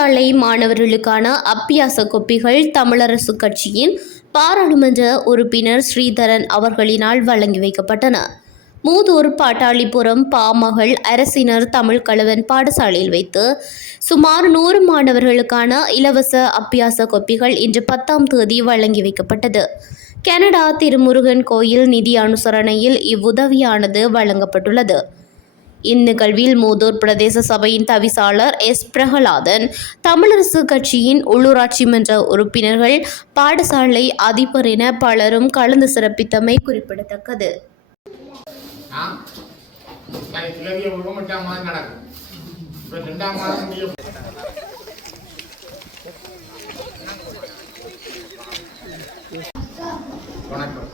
பாடசாலை மாணவர்களுக்கான அப்பியாச கோப்பிகள் தமிழரசு கட்சியின் பாராளுமன்ற உறுப்பினர் ஸ்ரீதரன் அவர்களினால் வழங்கி வைக்கப்பட்டன. மூதூர் பாட்டாளிபுரம் பாமகள் அரசினர் தமிழ் கலவன் பாடசாலையில் வைத்து சுமார் 100 மாணவர்களுக்கான இலவச அப்பியாச கோப்பிகள் இன்று 10ஆம் தேதி வழங்கி வைக்கப்பட்டது. கனடா திருமுருகன் கோயில் நிதி அனுசரணையில் இவ்வுதவியானது வழங்கப்பட்டுள்ளது. இந்நிகழ்வில் மூதூர் பிரதேச சபையின் தவிசாளர் எஸ். பிரகலாதன், தமிழரசு கட்சியின் உள்ளூராட்சி மன்ற உறுப்பினர்கள், பாடசாலை அதிபர் என பலரும் கலந்து சிறப்பித்தமை குறிப்பிடத்தக்கது. வணக்கம்.